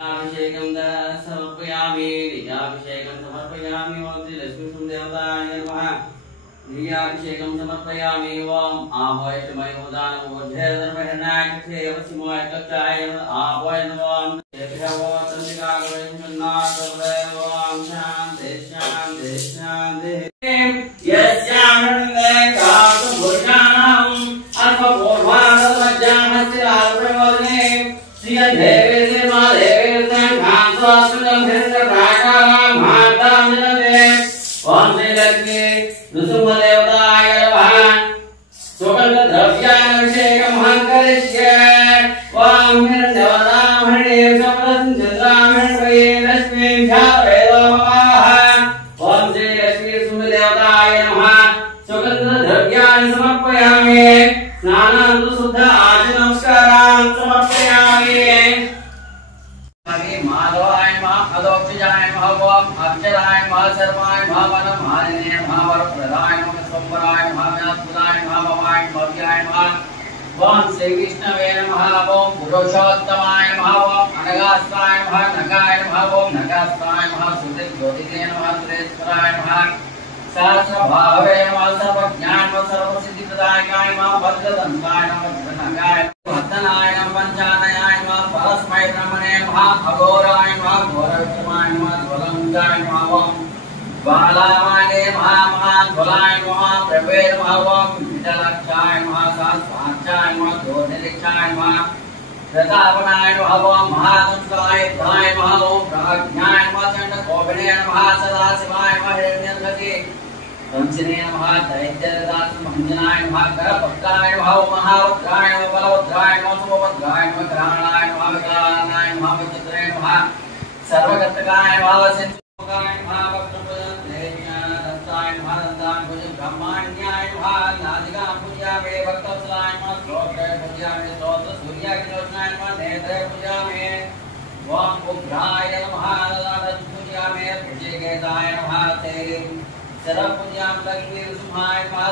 अभिषेकं समर्पयामि नित्याभिषेकं समर्पयामि ओम श्री लक्ष्मी देवताय नमः नित्याभिषेकं समर्पयामि ओम आभयमय उदानमोधे धर्महनाक्षे वसिमोय कच्चाय आभय नमः देवो चंद्रिकाग्रहिन्नाथवे ओम शांति शांति शांति यस्यामृते कातु भुजानां अल्पपूर्वादमज्जामस्य आप्रवदने श्री देवे देवादेवे संघास्वास्तं हृदयप्राणां मातांजनते ओम श्री लक्ष्मी नृसिंहदेवताय नमः सुगन्धद्रव्याभिषेकं करिष्ये ओम हिरण्यवदां हरिं समरसञ्चन्द्रां हरिं लक्ष्मीं ध्यायेत् नमः ओम श्री लक्ष्मी नृसिंहदेवताय नमः सुगन्धद्रव्यान् समर्पयामि स्नानान्तु शुद्ध आचमनमस्कारान् समर्पयामि माधवाय नमः अदोक्षजाय नमः ओम अक्षराय नमः सर्वाय नमः वनमालिने नमः वरप्रदाय नमः सोमवाराय नमः व्यासपुराय नमः भवाय भव्याय नमः ओम श्री विष्णवे नमः ओम पुरुषोत्तमाय नमः ओम अनगास्ताय नमः नगाय नमः ओम नगास्ताय नमः सुरज्योतिते नमः सुरेश्वराय नमः सहस्रभावे नमः सर्वज्ञान व सर्वसिद्धिप्रदायकाय नमः भद्रदन्ताय नमः भद्रनगाय वर्धनाय नमः पंचानयाय नमः परस्मै ब्रह्मणे नमः अघोराय नमः घोरविक्रमाय नमः ध्वलङ्गाय नमः ओम बालामाने नमः महाध्वलाय नमः प्रभवे नमः ओम विठलाक्षाय नमः सहस्राक्षाय नमः दोर्निरीक्षाय नमः प्रतापनाय नमः ओम महादंसाय धाय नमः ओम प्राज्ञाय नमः चण्डकोपिने नमः सदाशिवाय नमः हिरण्यगते कंसने नमः दैत्यदासमञ्जनाय नमः करपक्काय नमः महावक्त्राय नमः बलवक्त्राय नमः सुभद्राय नमः ग्रहणाय नमः विकलानाय नमः विचित्राय नमः सर्वगतकाय नमः सिंहाय नमः वक्त्रपदन्तेज्ञानदत्ताय नमः दन्ताङ्कुज ब्रह्माण्याय नमः नादिकां पूजयामि भक्तवत्सलाय नमः स्तोत्रे पूजयामि स्तोत्र सूर्याग्निलोचनाय नमः नेत्रे पूजयामि ओम उग्राय नमः ददातु पूजयामि भुजगेताय नमः ते सर्वपूज्यां लक्ष्मी नृसिंहाय नमः